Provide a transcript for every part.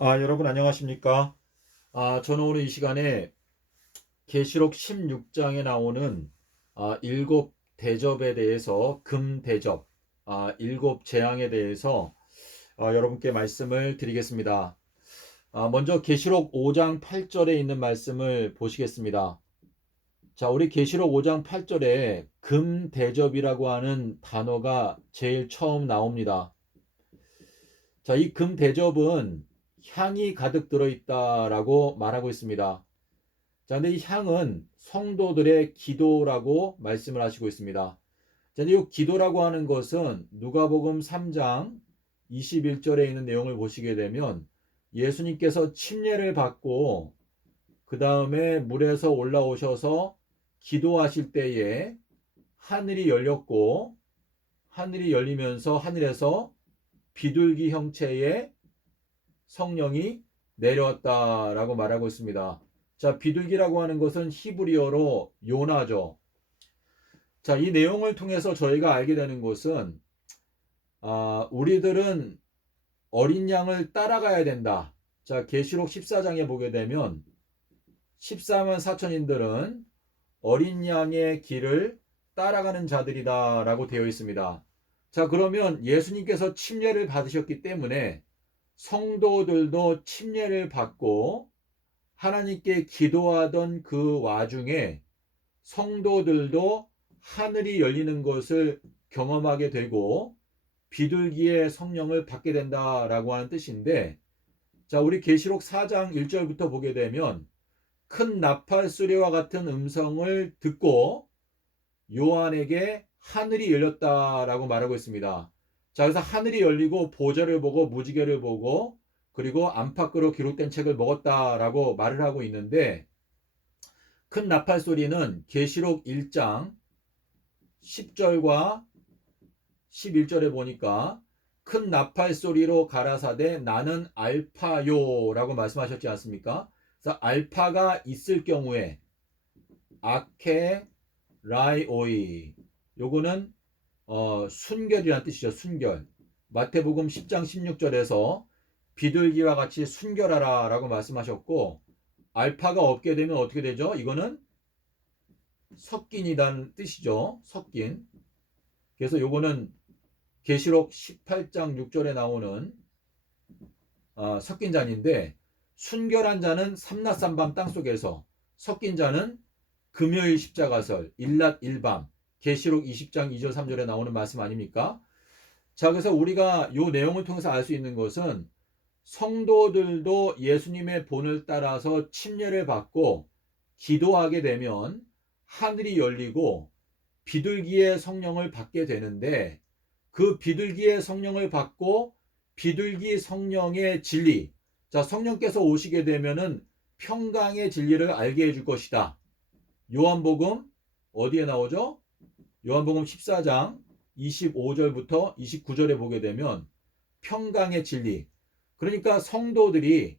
여러분 안녕하십니까? 저는 오늘 이 시간에 계시록 16장에 나오는 일곱 대접에 대해서 금대접, 일곱 재앙에 대해서 여러분께 말씀을 드리겠습니다. 먼저 계시록 5장 8절에 있는 말씀을 보시겠습니다. 자, 우리 계시록 5장 8절에 금대접이라고 하는 단어가 제일 처음 나옵니다. 자, 이 금대접은 향이 가득 들어있다라고 말하고 있습니다. 자, 근데 이 향은 성도들의 기도라고 말씀을 하시고 있습니다. 자, 이 기도라고 하는 것은 누가복음 3장 21절에 있는 내용을 보시게 되면 예수님께서 침례를 받고 그 다음에 물에서 올라오셔서 기도하실 때에 하늘이 열렸고 하늘이 열리면서 하늘에서 비둘기 형체의 성령이 내려왔다라고 말하고 있습니다. 자, 비둘기라고 하는 것은 히브리어로 요나죠. 자, 이 내용을 통해서 저희가 알게 되는 것은 우리들은 어린 양을 따라가야 된다. 자, 계시록 14장에 보게 되면 14만 사천인들은 어린 양의 길을 따라가는 자들이다 라고 되어 있습니다. 자, 그러면 예수님께서 침례를 받으셨기 때문에 성도들도 침례를 받고 하나님께 기도하던 그 와중에 성도들도 하늘이 열리는 것을 경험하게 되고 비둘기의 성령을 받게 된다라고 하는 뜻인데, 자, 우리 계시록 4장 1절부터 보게 되면 큰 나팔 소리와 같은 음성을 듣고 요한에게 하늘이 열렸다라고 말하고 있습니다. 자, 그래서 하늘이 열리고 보좌를 보고 무지개를 보고 그리고 안팎으로 기록된 책을 먹었다라고 말을 하고 있는데, 큰 나팔 소리는 계시록 1장 10절과 11절에 보니까 큰 나팔 소리로 가라사대 나는 알파요라고 말씀하셨지 않습니까? 그래서 알파가 있을 경우에 아케 라이오이, 요거는 순결이라는 뜻이죠. 순결. 마태복음 10장 16절에서 비둘기와 같이 순결하라 라고 말씀하셨고, 알파가 없게 되면 어떻게 되죠? 이거는 섞인이라는 뜻이죠. 섞인. 그래서 요거는 계시록 18장 6절에 나오는 섞인 자인데, 순결한 자는 삼낮삼밤 땅속에서, 섞인 자는 금요일 십자가설, 일낮 일밤, 계시록 20장 2절 3절에 나오는 말씀 아닙니까? 자, 그래서 우리가 이 내용을 통해서 알 수 있는 것은 성도들도 예수님의 본을 따라서 침례를 받고 기도하게 되면 하늘이 열리고 비둘기의 성령을 받게 되는데, 그 비둘기의 성령을 받고 비둘기 성령의 진리, 자, 성령께서 오시게 되면은 평강의 진리를 알게 해줄 것이다. 요한복음 어디에 나오죠? 요한복음 14장 25절부터 29절에 보게 되면 평강의 진리, 그러니까 성도들이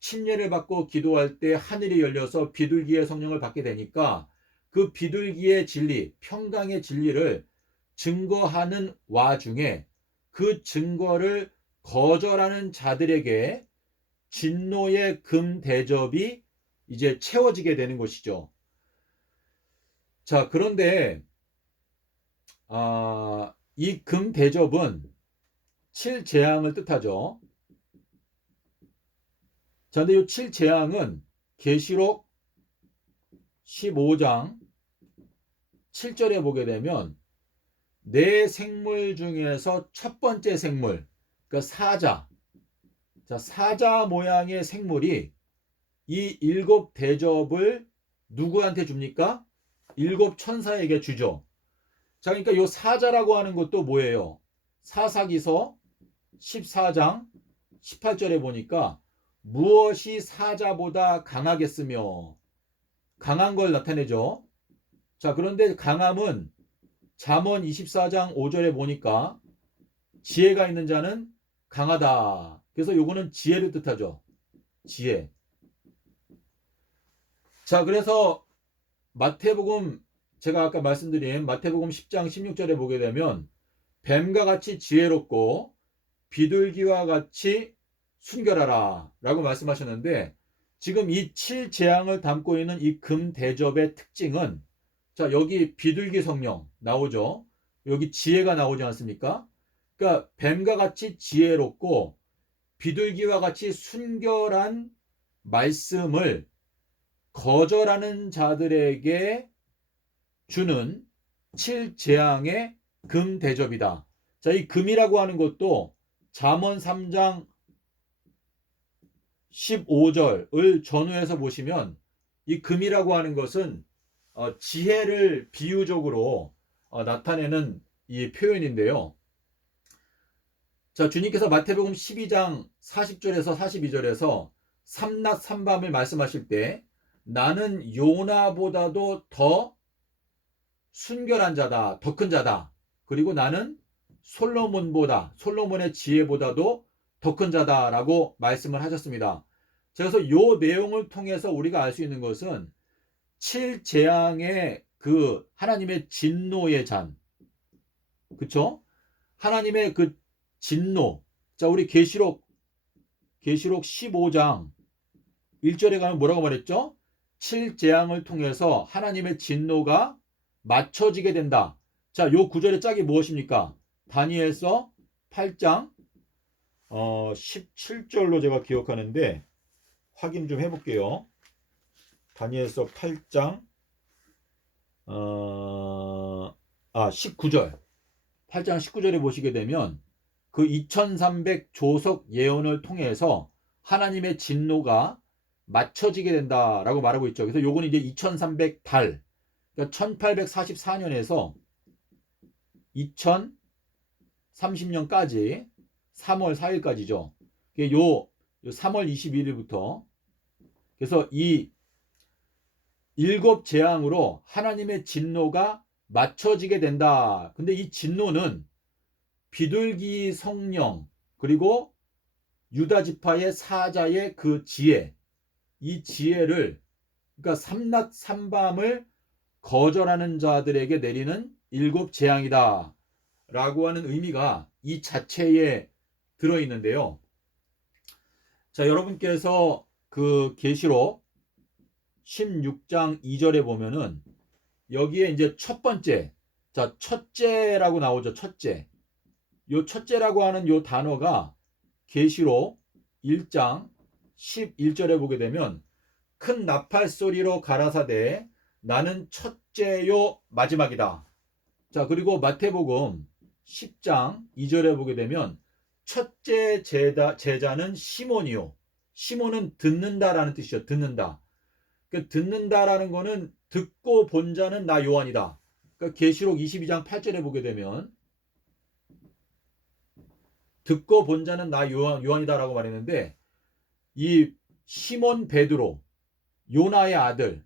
침례를 받고 기도할 때 하늘이 열려서 비둘기의 성령을 받게 되니까 그 비둘기의 진리, 평강의 진리를 증거하는 와중에 그 증거를 거절하는 자들에게 진노의 금 대접이 이제 채워지게 되는 것이죠. 자, 그런데 이 금 대접은 7재앙을 뜻하죠. 자, 근데 이 7재앙은 계시록 15장 7절에 보게 되면 네 생물 중에서 첫 번째 생물, 그러니까 사자. 자, 사자 모양의 생물이 이 일곱 대접을 누구한테 줍니까? 일곱 천사에게 주죠. 자, 그러니까 이 사자라고 하는 것도 뭐예요? 사사기서 14장 18절에 보니까 무엇이 사자보다 강하겠으며, 강한 걸 나타내죠. 자, 그런데 강함은 잠언 24장 5절에 보니까 지혜가 있는 자는 강하다. 그래서 요거는 지혜를 뜻하죠. 지혜. 자, 그래서 마태복음, 제가 아까 말씀드린 마태복음 10장 16절에 보게 되면 뱀과 같이 지혜롭고 비둘기와 같이 순결하라 라고 말씀하셨는데, 지금 이 7재앙을 담고 있는 이 금대접의 특징은, 자, 여기 비둘기 성령 나오죠. 여기 지혜가 나오지 않습니까? 그러니까 뱀과 같이 지혜롭고 비둘기와 같이 순결한 말씀을 거절하는 자들에게 주는 7재앙의 금대접이다. 자, 이 금이라고 하는 것도 잠언 3장 15절을 전후해서 보시면, 이 금이라고 하는 것은 지혜를 비유적으로 나타내는 이 표현인데요. 자, 주님께서 마태복음 12장 40절에서 42절에서 삼낮 삼밤을 말씀하실 때, 나는 요나보다도 더 순결한 자다, 더 큰 자다. 그리고 나는 솔로몬의 지혜보다도 더 큰 자다라고 말씀을 하셨습니다. 그래서 요 내용을 통해서 우리가 알 수 있는 것은 7재앙의 그 하나님의 진노의 잔, 그쵸? 하나님의 그 진노. 자, 우리 계시록 15장 1절에 가면 뭐라고 말했죠? 7재앙을 통해서 하나님의 진노가 맞춰지게 된다. 자, 요 구절의 짝이 무엇입니까? 다니엘서 8장 17절로 제가 기억하는데, 확인 좀 해볼게요. 다니엘서 8장 19절. 8장 19절에 보시게 되면 그 2300 조석 예언을 통해서 하나님의 진노가 맞춰지게 된다라고 말하고 있죠. 그래서 요거는 이제 2300달, 그러니까 1844년에서 2030년까지 3월 4일까지죠. 요 3월 21일부터. 그래서 이 7재앙으로 하나님의 진노가 맞춰지게 된다. 근데 이 진노는 비둘기 성령, 그리고 유다 지파의 사자의 그 지혜, 이 지혜를, 그러니까 삼낮 삼밤을 거절하는 자들에게 내리는 7재앙이다 라고 하는 의미가 이 자체에 들어있는데요. 자, 여러분께서 그 계시록 16장 2절에 보면은 여기에 이제 첫 번째, 자, 첫째라고 나오죠. 첫째. 요 첫째라고 하는 요 단어가 계시록 1장 11절에 보게 되면, 큰 나팔 소리로 가라사대 나는 첫째요 마지막이다. 자, 그리고 마태복음 10장 2절에 보게 되면, 첫째 제자는 시몬이요. 시몬은 듣는다라는 뜻이죠. 듣는다. 그러니까 듣는다라는 거는 듣고 본 자는 나 요한이다. 그러니까 계시록 22장 8절에 보게 되면 듣고 본 자는 나 요한이다라고 말했는데, 이 시몬 베드로, 요나의 아들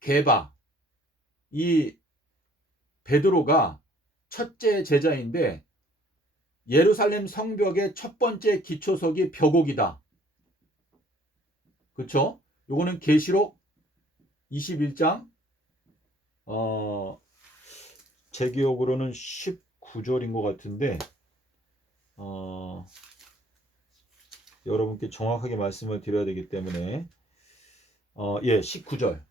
게바, 이 베드로가 첫째 제자인데, 예루살렘 성벽의 첫 번째 기초석이 벽옥이다. 그렇죠? 요거는 계시록 21장 제 기억으로는 19절인 것 같은데, 여러분께 정확하게 말씀을 드려야 되기 때문에, 19절.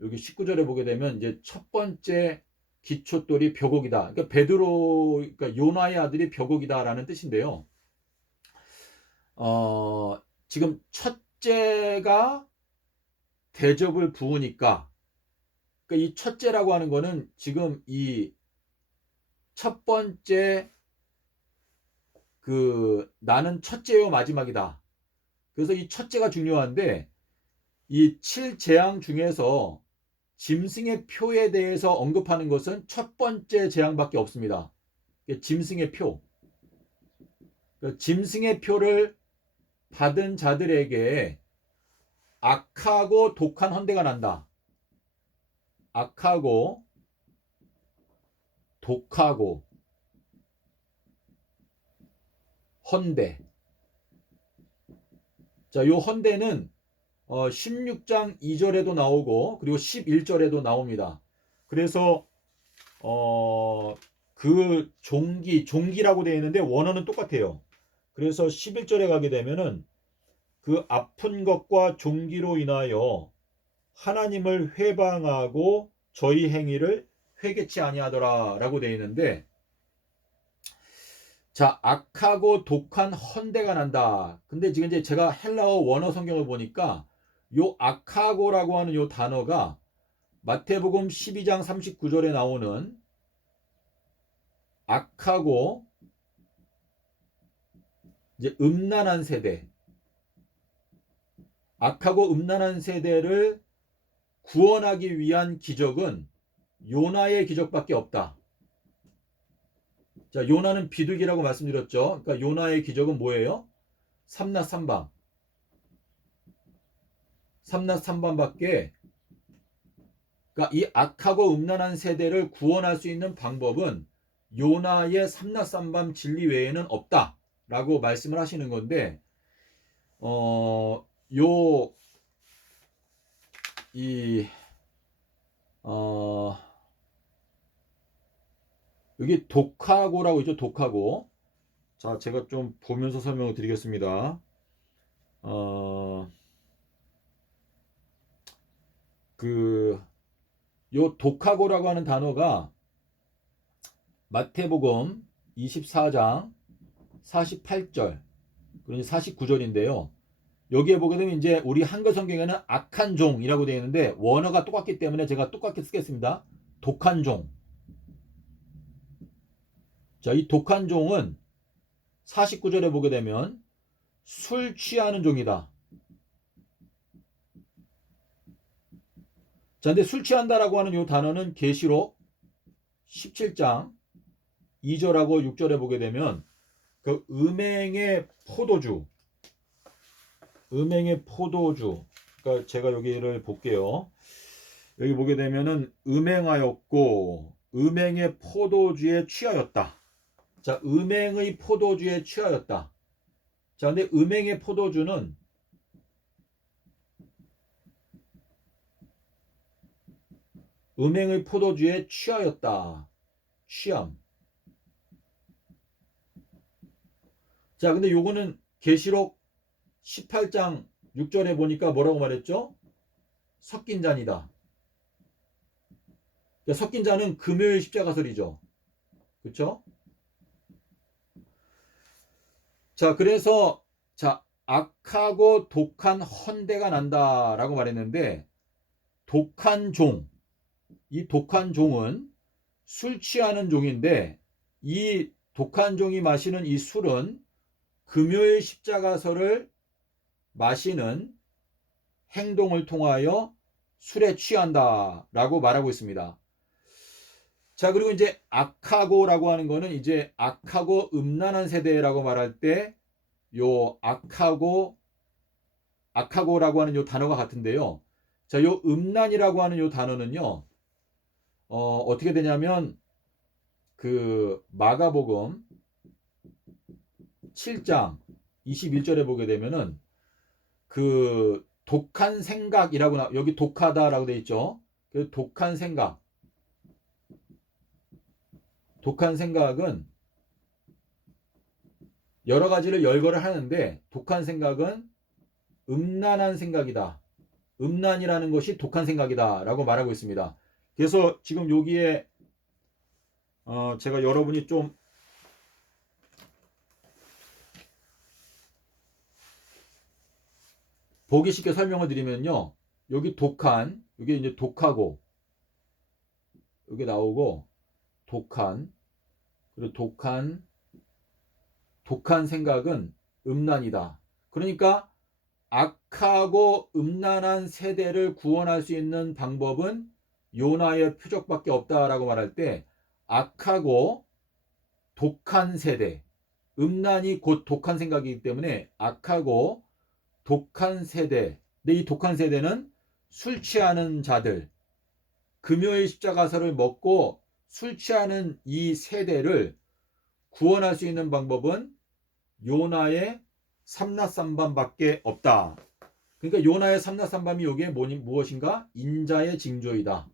여기 19절에 보게 되면 이제 첫 번째 기초돌이 벽옥이다. 그러니까 그러니까 요나의 아들이 벽옥이다라는 뜻인데요. 지금 첫째가 대접을 부으니까, 그러니까 이 첫째라고 하는 거는 지금 이 첫 번째 그 나는 첫째요 마지막이다. 그래서 이 첫째가 중요한데, 이 7재앙 중에서 짐승의 표에 대해서 언급하는 것은 첫 번째 재앙밖에 없습니다. 짐승의 표. 짐승의 표를 받은 자들에게 악하고 독한 헌대가 난다. 악하고 독하고 헌대. 자, 요 헌대는 16장 2절에도 나오고 그리고 11절에도 나옵니다. 그래서 그 종기라고 되어 있는데 원어는 똑같아요. 그래서 11절에 가게 되면은 그 아픈 것과 종기로 인하여 하나님을 회방하고 저희 행위를 회개치 아니하더라 라고 되어 있는데, 자, 악하고 독한 헌대가 난다. 근데 지금 이제 제가 헬라어 원어 성경을 보니까 요 악하고라고 하는 요 단어가 마태복음 12장 39절에 나오는 악하고 이제 음란한 세대, 악하고 음란한 세대를 구원하기 위한 기적은 요나의 기적밖에 없다. 자, 요나는 비둘기라고 말씀드렸죠. 그러니까 요나의 기적은 뭐예요? 삼낫삼방. 삼낫삼방밖에, 그러니까 이 악하고 음란한 세대를 구원할 수 있는 방법은 요나의 삼낫삼방 진리 외에는 없다라고 말씀을 하시는 건데, 요 이 여기 독하고라고 있죠. 독하고. 자, 제가 좀 보면서 설명을 드리겠습니다. 요 독하고라고 하는 단어가 마태복음 24장 48절 그리고 49절인데요. 여기에 보게 되면 이제 우리 한글 성경에는 악한 종이라고 되어 있는데 원어가 똑같기 때문에 제가 똑같게 쓰겠습니다. 독한 종. 자, 이 독한 종은 49절에 보게 되면 술 취하는 종이다. 자, 근데 술 취한다라고 하는 이 단어는 계시록 17장 2절하고 6절에 보게 되면 그 음행의 포도주, 그러니까 제가 여기를 볼게요. 여기 보게 되면은 음행하였고 음행의 포도주에 취하였다. 자, 음행의 포도주에 취하였다. 자, 근데 음행의 포도주는 음행의 포도주에 취하였다. 취함. 자, 근데 요거는 계시록 18장 6절에 보니까 뭐라고 말했죠? 섞인 잔이다. 그러니까 섞인 잔은 금요일 십자가설이죠. 그렇죠? 자, 그래서 자, 악하고 독한 헌대가 난다라고 말했는데 독한 종, 이 독한 종은 술 취하는 종인데 이 독한 종이 마시는 이 술은 금요일 십자가설을 마시는 행동을 통하여 술에 취한다라고 말하고 있습니다. 자, 그리고 이제 악하고라고 하는 거는 이제 악하고 음란한 세대라고 말할 때 요 악하고라고 하는 요 단어가 같은데요. 자, 요 음란이라고 하는 요 단어는요. 어떻게 되냐면 그 마가복음 7장 21절에 보게 되면은 그 독한 생각이라고 여기 독하다라고 돼 있죠. 그 독한 생각은 여러 가지를 열거를 하는데 독한 생각은 음란한 생각이다. 음란이라는 것이 독한 생각이다 라고 말하고 있습니다. 그래서 지금 여기에 제가 여러분이 좀 보기 쉽게 설명을 드리면요. 여기 독한, 여기 이제 독하고 여기 나오고 독한, 그리고 독한 생각은 음란이다. 그러니까 악하고 음란한 세대를 구원할 수 있는 방법은 요나의 표적밖에 없다라고 말할 때 악하고 독한 세대, 음란이 곧 독한 생각이기 때문에 악하고 독한 세대, 근데 이 독한 세대는 술 취하는 자들, 금요일 십자가서를 먹고 술 취하는 이 세대를 구원할 수 있는 방법은 요나의 삼라삼밤밖에 없다. 그러니까 요나의 삼라삼밤이 여기에 무엇인가? 인자의 징조이다.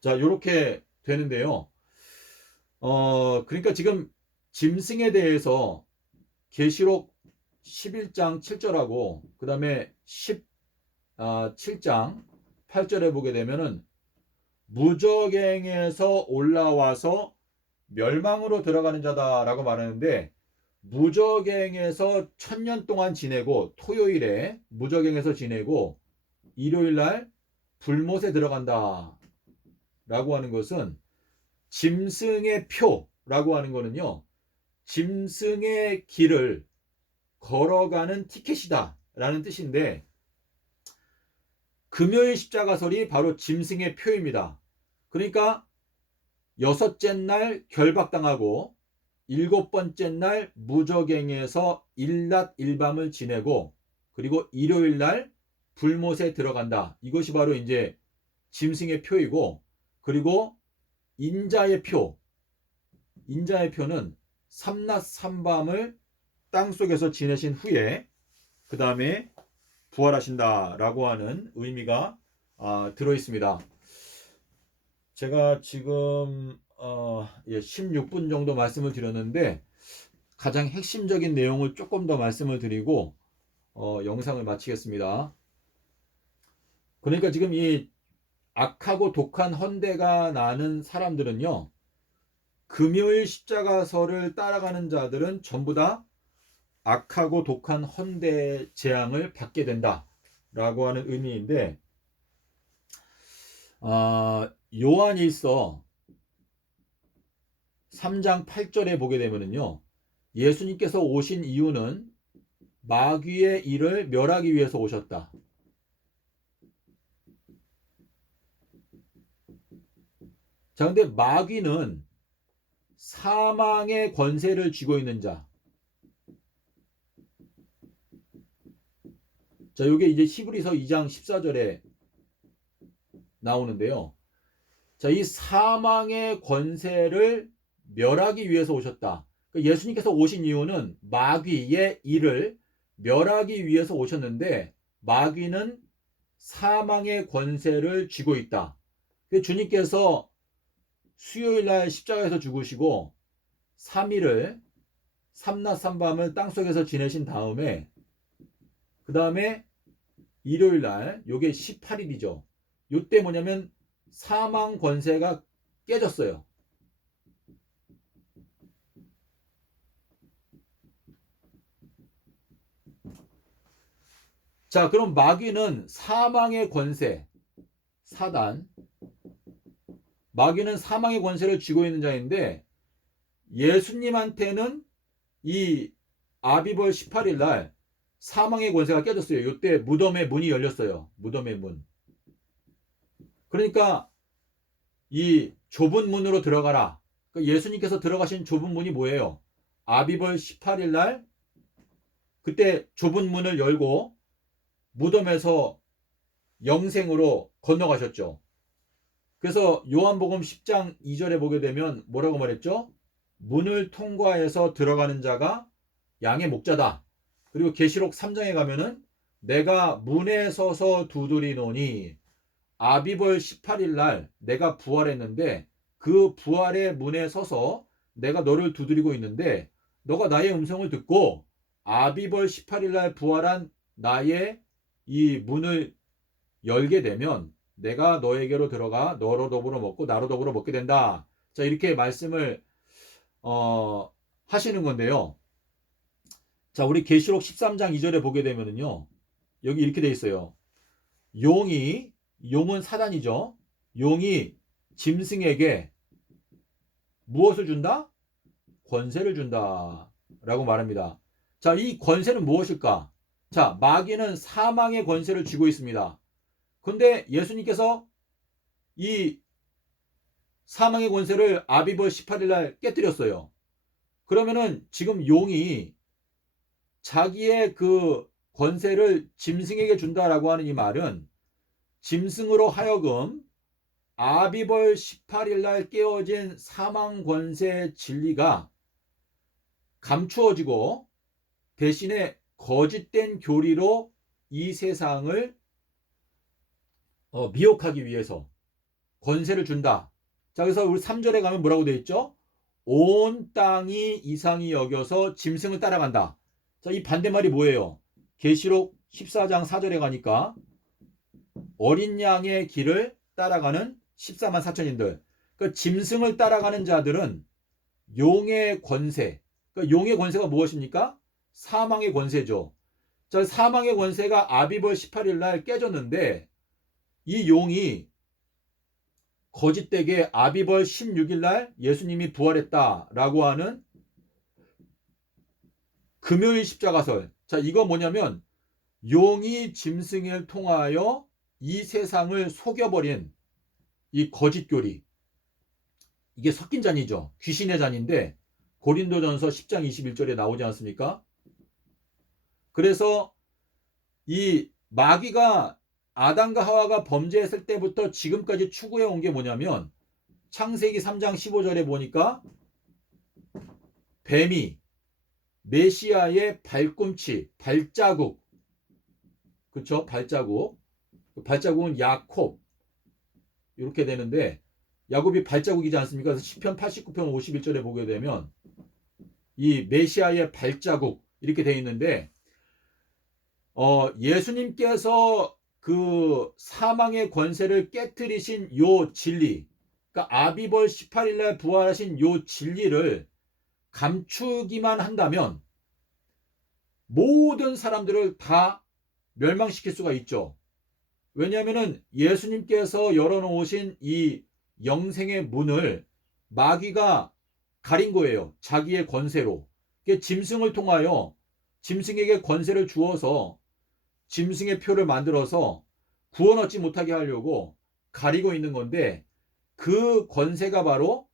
자, 요렇게 되는데요. 그러니까 지금 짐승에 대해서 계시록 11장 7절하고 그 다음에 17장 8절에 보게 되면은 무적행에서 올라와서 멸망으로 들어가는 자다라고 말하는데, 무적행에서 1000년 동안 지내고 토요일에 무적행에서 지내고 일요일날 불못에 들어간다 라고 하는 것은, 짐승의 표라고 하는 거는요, 짐승의 길을 걸어가는 티켓이다 라는 뜻인데, 금요일 십자가설이 바로 짐승의 표입니다. 그러니까 여섯째 날 결박당하고 일곱 번째 날 무적행에서 일낮 일밤을 지내고 그리고 일요일 날 불못에 들어간다. 이것이 바로 이제 짐승의 표이고, 그리고 인자의 표는 삼낮 삼밤을 땅속에서 지내신 후에 그 다음에 부활하신다라고 하는 의미가 들어 있습니다. 제가 지금 16분 정도 말씀을 드렸는데, 가장 핵심적인 내용을 조금 더 말씀을 드리고 영상을 마치겠습니다. 그러니까 지금 이 악하고 독한 헌대가 나는 사람들은요, 금요일 십자가설을 따라가는 자들은 전부 다 악하고 독한 헌대 재앙을 받게 된다 라고 하는 의미인데, 요한일서 3장 8절에 보게 되면은요, 예수님께서 오신 이유는 마귀의 일을 멸하기 위해서 오셨다. 자, 근데 마귀는 사망의 권세를 쥐고 있는 자. 자, 요게 이제 히브리서 2장 14절에 나오는데요. 자, 이 사망의 권세를 멸하기 위해서 오셨다. 예수님께서 오신 이유는 마귀의 일을 멸하기 위해서 오셨는데, 마귀는 사망의 권세를 쥐고 있다. 주님께서 수요일날 십자가에서 죽으시고 3일을 삼낮 삼밤을 땅속에서 지내신 다음에 그 다음에 일요일날, 요게 18일이죠. 요때 뭐냐면 사망 권세가 깨졌어요. 자, 그럼 마귀는 사망의 권세, 사단, 마귀는 사망의 권세를 쥐고 있는 자인데, 예수님한테는 이 아비벌 18일 날 사망의 권세가 깨졌어요. 이때 무덤의 문이 열렸어요. 무덤의 문. 그러니까 이 좁은 문으로 들어가라. 예수님께서 들어가신 좁은 문이 뭐예요? 아비벌 18일 날 그때 좁은 문을 열고 무덤에서 영생으로 건너가셨죠. 그래서 요한복음 10장 2절에 보게 되면 뭐라고 말했죠? 문을 통과해서 들어가는 자가 양의 목자다. 그리고 계시록 3장에 가면은 내가 문에 서서 두드리노니, 아비벌 18일 날 내가 부활했는데 그 부활의 문에 서서 내가 너를 두드리고 있는데, 너가 나의 음성을 듣고 아비벌 18일 날 부활한 나의 이 문을 열게 되면 내가 너에게로 들어가 너로 더불어 먹고 나로 더불어 먹게 된다. 자, 이렇게 말씀을 하시는 건데요. 자, 우리 계시록 13장 2절에 보게 되면은요, 여기 이렇게 돼 있어요. 용은 사단이죠. 용이 짐승에게 무엇을 준다? 권세를 준다 라고 말합니다. 자, 이 권세는 무엇일까? 자, 마귀는 사망의 권세를 쥐고 있습니다. 근데 예수님께서 이 사망의 권세를 아비벌 18일 날 깨뜨렸어요. 그러면은 지금 용이 자기의 그 권세를 짐승에게 준다라고 하는 이 말은, 짐승으로 하여금 아비벌 18일 날 깨어진 사망 권세 진리가 감추어지고 대신에 거짓된 교리로 이 세상을 미혹하기 위해서 권세를 준다. 자, 그래서 우리 3절에 가면 뭐라고 되어 있죠? 온 땅이 이상히 여겨서 짐승을 따라간다. 자, 이 반대말이 뭐예요? 계시록 14장 4절에 가니까 어린 양의 길을 따라가는 14만 4천인들. 그러니까 짐승을 따라가는 자들은 용의 권세. 그러니까 용의 권세가 무엇입니까? 사망의 권세죠. 자, 사망의 권세가 아비벌 18일 날 깨졌는데 이 용이 거짓되게 아비벌 16일 날 예수님이 부활했다라고 하는 금요일 십자가설. 자, 이거 뭐냐면 용이 짐승을 통하여 이 세상을 속여버린 이 거짓교리. 이게 섞인 잔이죠. 귀신의 잔인데 고린도전서 10장 21절에 나오지 않습니까? 그래서 이 마귀가 아담과 하와가 범죄했을 때부터 지금까지 추구해 온 게 뭐냐면 창세기 3장 15절에 보니까 뱀이 메시아의 발꿈치, 발자국, 그쵸? 발자국. 발자국은 야콥 이렇게 되는데 야곱이 발자국이지 않습니까? 그래서 시편 89편 51절에 보게 되면 이 메시아의 발자국 이렇게 되어 있는데 예수님께서 그 사망의 권세를 깨뜨리신 요 진리, 그러니까 아비벌 18일 날 부활하신 요 진리를 감추기만 한다면 모든 사람들을 다 멸망시킬 수가 있죠. 왜냐하면 예수님께서 열어놓으신 이 영생의 문을 마귀가 가린 거예요. 자기의 권세로. 짐승을 통하여 짐승에게 권세를 주어서 짐승의 표를 만들어서 구원 얻지 못하게 하려고 가리고 있는 건데 그 권세가 바로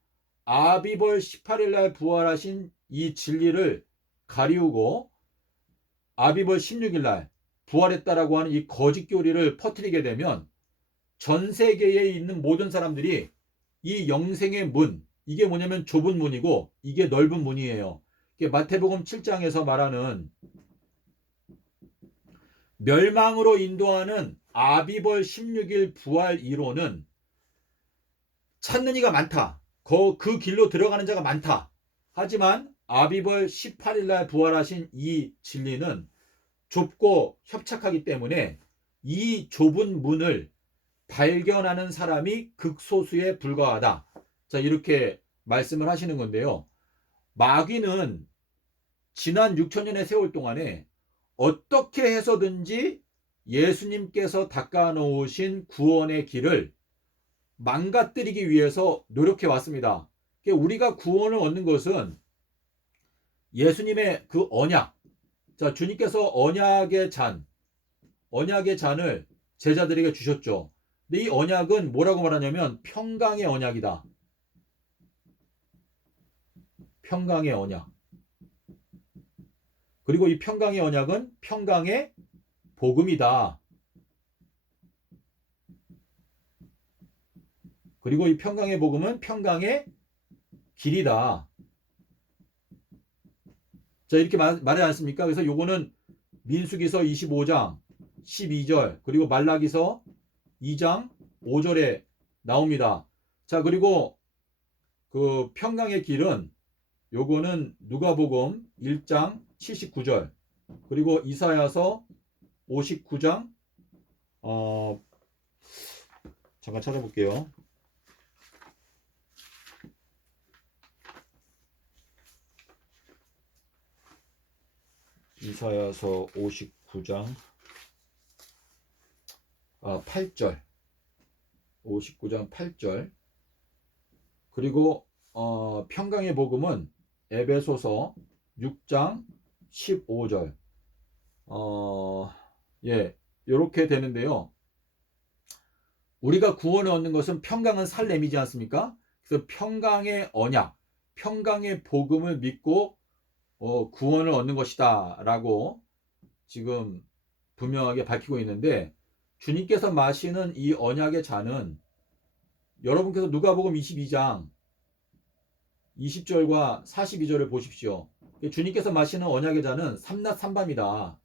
아비벌 18일 날 부활하신 이 진리를 가리우고 아비벌 16일 날 부활했다라고 하는 이 거짓 교리를 퍼뜨리게 되면 전 세계에 있는 모든 사람들이 이 영생의 문, 이게 뭐냐면 좁은 문이고 이게 넓은 문이에요. 이게 마태복음 7장에서 말하는 멸망으로 인도하는 아비벌 16일 부활 이론은 찾는 이가 많다. 그 길로 들어가는 자가 많다. 하지만 아비벌 18일 날 부활하신 이 진리는 좁고 협착하기 때문에 이 좁은 문을 발견하는 사람이 극소수에 불과하다. 자, 이렇게 말씀을 하시는 건데요. 마귀는 지난 6천년의 세월 동안에 어떻게 해서든지 예수님께서 닦아놓으신 구원의 길을 망가뜨리기 위해서 노력해 왔습니다. 우리가 구원을 얻는 것은 예수님의 그 언약, 자, 주님께서 언약의 잔을 제자들에게 주셨죠. 근데 이 언약은 뭐라고 말하냐면 평강의 언약이다. 평강의 언약. 그리고 이 평강의 언약은 평강의 복음이다. 그리고 이 평강의 복음은 평강의 길이다. 자, 이렇게 말하지 않습니까? 그래서 요거는 민수기서 25장 12절 그리고 말라기서 2장 5절에 나옵니다. 자, 그리고 그 평강의 길은 요거는 누가복음 1장 79절 그리고 이사야서 59장 잠깐 찾아볼게요. 이사야서 59장 8절 59장 8절 그리고 평강의 복음은 에베소서 6장 15절 예, 이렇게 되는데요. 우리가 구원을 얻는 것은 평강은 살렘이지 않습니까? 그래서 평강의 언약, 평강의 복음을 믿고 구원을 얻는 것이다 라고 지금 분명하게 밝히고 있는데 주님께서 마시는 이 언약의 잔은 여러분께서 누가복음 22장 20절과 42절을 보십시오. 주님께서 마시는 언약의 잔은 삼낮 삼밤이다.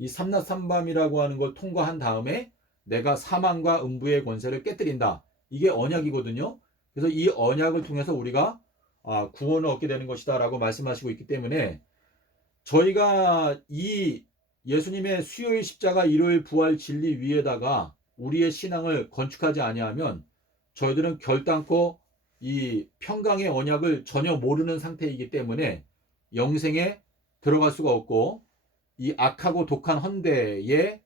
이 삼낮 삼밤이라고 하는 걸 통과한 다음에 내가 사망과 음부의 권세를 깨뜨린다. 이게 언약이거든요. 그래서 이 언약을 통해서 우리가 구원을 얻게 되는 것이다 라고 말씀하시고 있기 때문에 저희가 이 예수님의 수요일 십자가 일요일 부활 진리 위에다가 우리의 신앙을 건축하지 아니하면 저희들은 결단코 이 평강의 언약을 전혀 모르는 상태이기 때문에 영생에 들어갈 수가 없고 이 악하고 독한 헌대의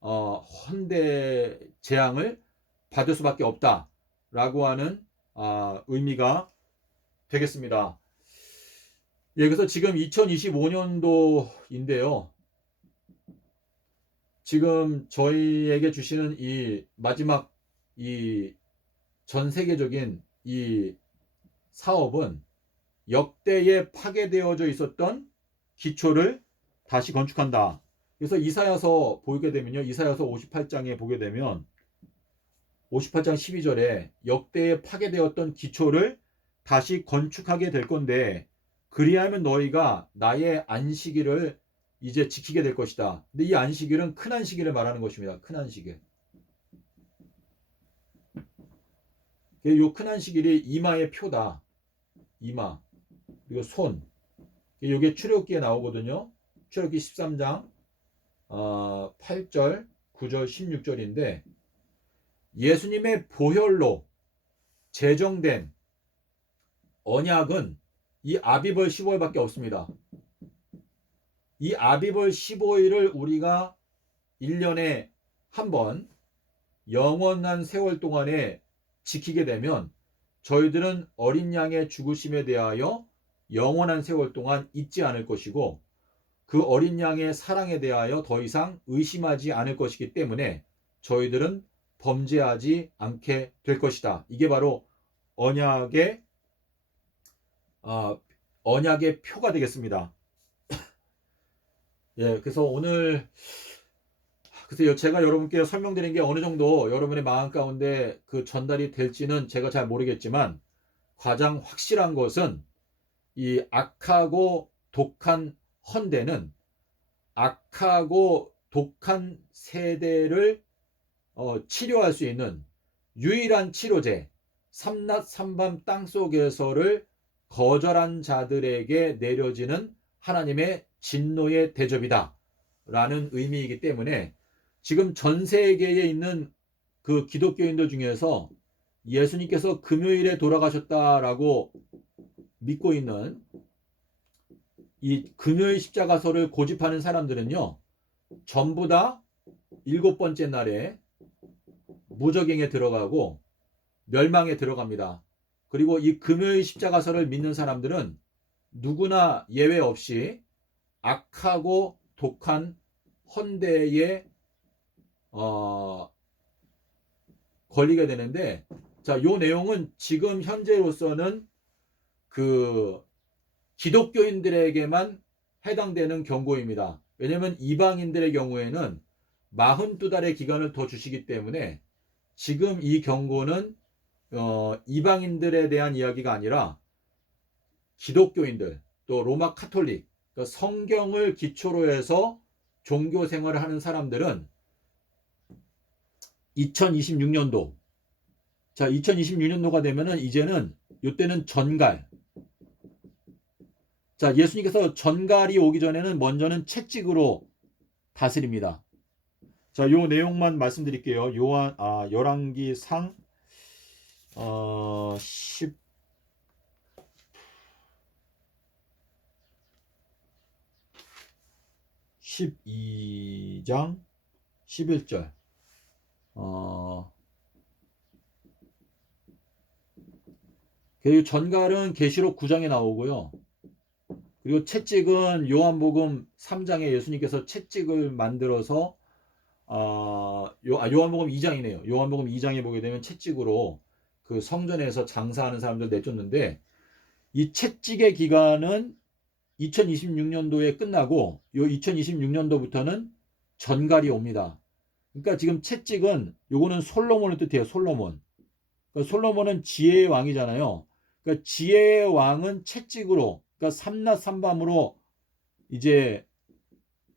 헌대 재앙을 받을 수밖에 없다라고 하는 의미가 되겠습니다. 예, 그래서 지금 2025년도인데요. 지금 저희에게 주시는 이 마지막 이 전 세계적인 이 사업은 역대에 파괴되어져 있었던 기초를 다시 건축한다. 그래서 이사야서 보게 되면요. 이사야서 58장에 보게 되면 58장 12절에 역대에 파괴되었던 기초를 다시 건축하게 될 건데 그리하면 너희가 나의 안식일을 이제 지키게 될 것이다. 근데 이 안식일은 큰 안식일을 말하는 것입니다. 큰 안식일. 이 큰 안식일이 이마의 표다. 이마. 그리고 손. 이게 출애굽기에 나오거든요. 출애굽기 13장 8절, 9절, 16절인데 예수님의 보혈로 제정된 언약은 이 아비벌 15일밖에 없습니다. 이 아비벌 15일을 우리가 1년에 한 번 영원한 세월 동안에 지키게 되면 저희들은 어린 양의 죽으심에 대하여 영원한 세월 동안 잊지 않을 것이고 그 어린 양의 사랑에 대하여 더 이상 의심하지 않을 것이기 때문에 저희들은 범죄하지 않게 될 것이다. 이게 바로 언약의 표가 되겠습니다. 예, 그래서 오늘 글쎄요, 제가 여러분께 설명드린 게 어느 정도 여러분의 마음 가운데 그 전달이 될지는 제가 잘 모르겠지만 가장 확실한 것은 이 악하고 독한 헌대는 악하고 독한 세대를 치료할 수 있는 유일한 치료제 삼낮 삼밤 땅속에서를 거절한 자들에게 내려지는 하나님의 진노의 대접이다 라는 의미이기 때문에 지금 전 세계에 있는 그 기독교인들 중에서 예수님께서 금요일에 돌아가셨다라고 믿고 있는 이 금요일 십자가서를 고집하는 사람들은요, 전부 다 7번째 날에 무저갱에 들어가고 멸망에 들어갑니다. 그리고 이 금요일 십자가서를 믿는 사람들은 누구나 예외 없이 악하고 독한 헌대에 걸리게 되는데, 자, 요 내용은 지금 현재로서는 그 기독교인들에게만 해당되는 경고입니다. 왜냐하면 이방인들의 경우에는 42달의 기간을 더 주시기 때문에 지금 이 경고는 이방인들에 대한 이야기가 아니라 기독교인들 또 로마 카톨릭 그러니까 성경을 기초로 해서 종교 생활을 하는 사람들은 2026년도 자 2026년도가 되면은 이제는 이때는 전갈 자 예수님께서 전갈이 오기 전에는 먼저는 채찍으로 다스립니다. 자, 요 내용만 말씀드릴게요. 열왕기상 12장 11절. 그 전갈은 계시록 9장에 나오고요. 그리고 채찍은 요한복음 3장에 예수님께서 채찍을 만들어서 요한복음 2장이네요. 요한복음 2장에 보게 되면 채찍으로 그 성전에서 장사하는 사람들 내쫓는데 이 채찍의 기간은 2026년도에 끝나고 요 2026년도부터는 전갈이 옵니다. 그러니까 지금 채찍은 요거는 솔로몬을 뜻해요. 솔로몬. 그러니까 솔로몬은 지혜의 왕이잖아요. 그러니까 지혜의 왕은 채찍으로 그러니까 삼낮 삼밤으로 이제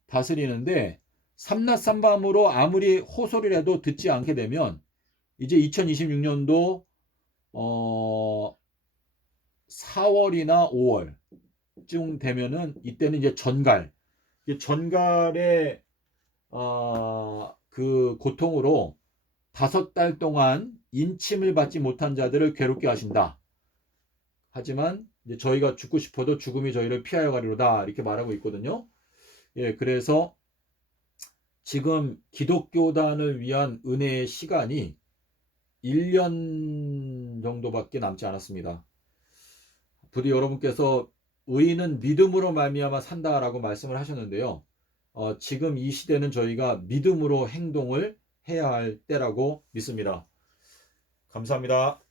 다스리는데 삼낮 삼밤으로 아무리 호소를 해도 듣지 않게 되면 이제 2026년도 4월이나 5월쯤 되면은 이때는 이제 전갈. 전갈의 그 고통으로 5달 동안 인침을 받지 못한 자들을 괴롭게 하신다. 하지만 이제 저희가 죽고 싶어도 죽음이 저희를 피하여 가리로다 이렇게 말하고 있거든요. 예, 그래서 지금 기독교단을 위한 은혜의 시간이 1년 정도밖에 남지 않았습니다. 부디 여러분께서 의인은 믿음으로 말미암아 산다라고 말씀을 하셨는데요. 지금 이 시대는 저희가 믿음으로 행동을 해야 할 때라고 믿습니다. 감사합니다.